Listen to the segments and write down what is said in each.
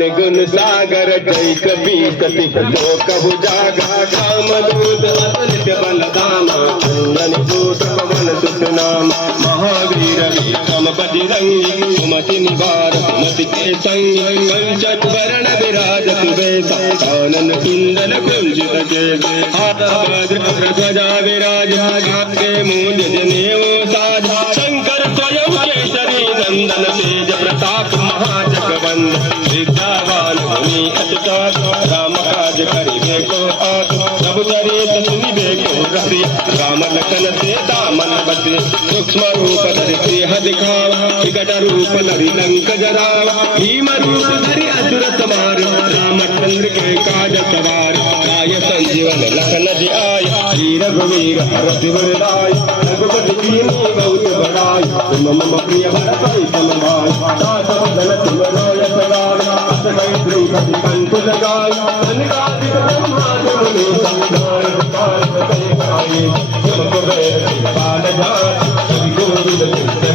ज्ञान गुण सागर जय कबी सती लोक भुजागा कामदूत अतुलित बलधामा अंजनी पुत्र पवन सुत नाम महावीर विक्रम बजरंगी सुमति निवार सुमति के संग कंचन वरण विराजत वेश कानन कुंडल कुंजित केश हाथ वज्र ध्वजा विराज के मूंज जनेऊ साज शंकर स्वयं केसरी नंदन तेज प्रताप महाजगवंदन विद्यावान मुनि अतुचात राम काज करिबे को आत प्रभु चरित सुनिबे को रसिया राम लखन सीता मन बसे सूक्ष्म रूप धरि सिंह दिखावा विकट रूप धरि लंक जरावा भीम रूप धरि असुर संहार रामचंद्र के काज सवार काय संजीवन लखन जी आय श्री रघुवीर हरषि वरदाय रघुपति कीन्ही बहुत बड़ाई तुम मम प्रिय भरत सम भाई दास बदन तुम रोय सदाय अस कई द्रौपदी कंठ लगाय अनकादिक ब्रह्मांड मुनि संधान काल कई गाये तुम कुबेर बाल जात कवि गोविंद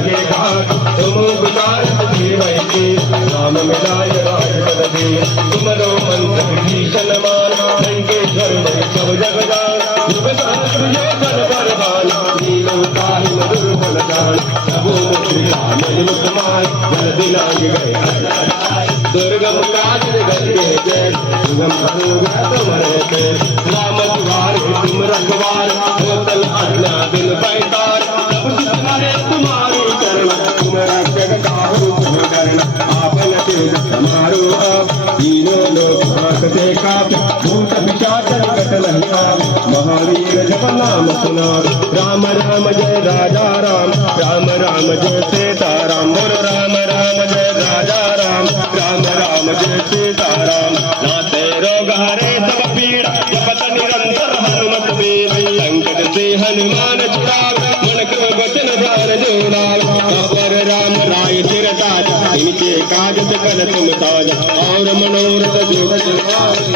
के घाट तुम गुजार जीवै के राम मिलाय राजपद दे तुम रो मंत्र भीषण मान लंकेश्वर सब जग जान युग सहस्र योजन बलवान नीलो ताहि दुर्बल जान प्रभु मुद्रिका मुसमाय जल दिलांग गए दुर्गम काज गए जय सुगम अनुग्रह तुम्हारे पे राम द्वार तुम रखवार होतल आज्ञा बिन पैतार सब तुम्हारे तुम्हारी चरण तुम रक्षक काहू तुम करण आपन तेज समारो आप तीनों लोक भागते काप भूत पिशाच निकट नहीं आप महावीर जप नाम सुनार राम राम जय राजा राम राम राम जय सीता राम बोलो राम राम जय राजा राम राम राम जय सीता राम नाते रोग हरे सब पीड़ा जपत निरंतर हनुमत वीर संकट से हनुमान छुड़ाव मन क्रम वचन ध्यान जोड़ाव अपर राम राय सिर ताज इनके काज सकल तुम ताज और मनोरथ जो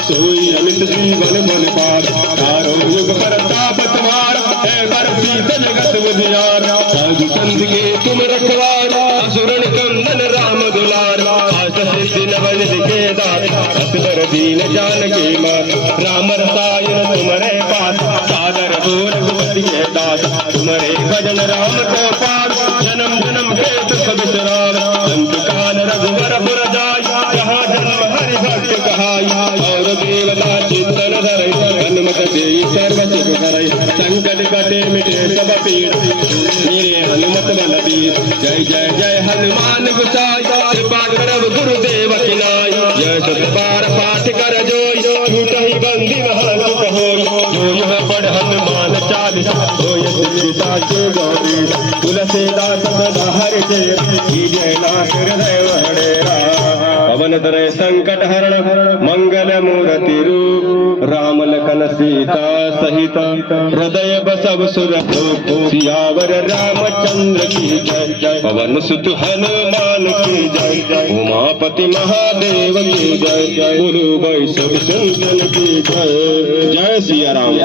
सोई अमित जीवन मन पार चारों युग प्रताप तुम्हारा है बरसीत जगत उजियार साधु संत के तुम रखवारा असुरन कंदन राम दुलार आस सिद्धि नवल के दात असबर दीन जानकी मात राम रसायन तुम्हारे पास सादर बोल रघुपति के दास तुम्हारे भजन राम को पार जन्म जन्म के दुख बिसराव संत काल रघुवर पुर जाय जहाँ जन्म हरि भक्त कहाय और देवता चिंतन धरै हनुमत देई सर्व सुख करै संकट कटे मिटे सब पीड़ मेरे हनुमत बलबीर जय जय जय हनुमान गुसाई कृपा करब गुरुदेव की नाय जय सत बार पाठ कर जोई छूटहि बंदी महल सुख होई जो यह पढ़ हनुमान चालीसा होय सिद्धिता के गौरी तुलसीदास सदा हरि जय जय नाथ हृदय वहडेरा पवन तनय संकट हरण मंगल मूर्ति रूप राम लखन सीता सहित हृदय बसव सुर सियावर रामचंद्र की जय जय पवन सुत हनुमान की जय जय उमापति महादेव की जय जय गुरु वैष्णव संतन की जय जय सिया राम।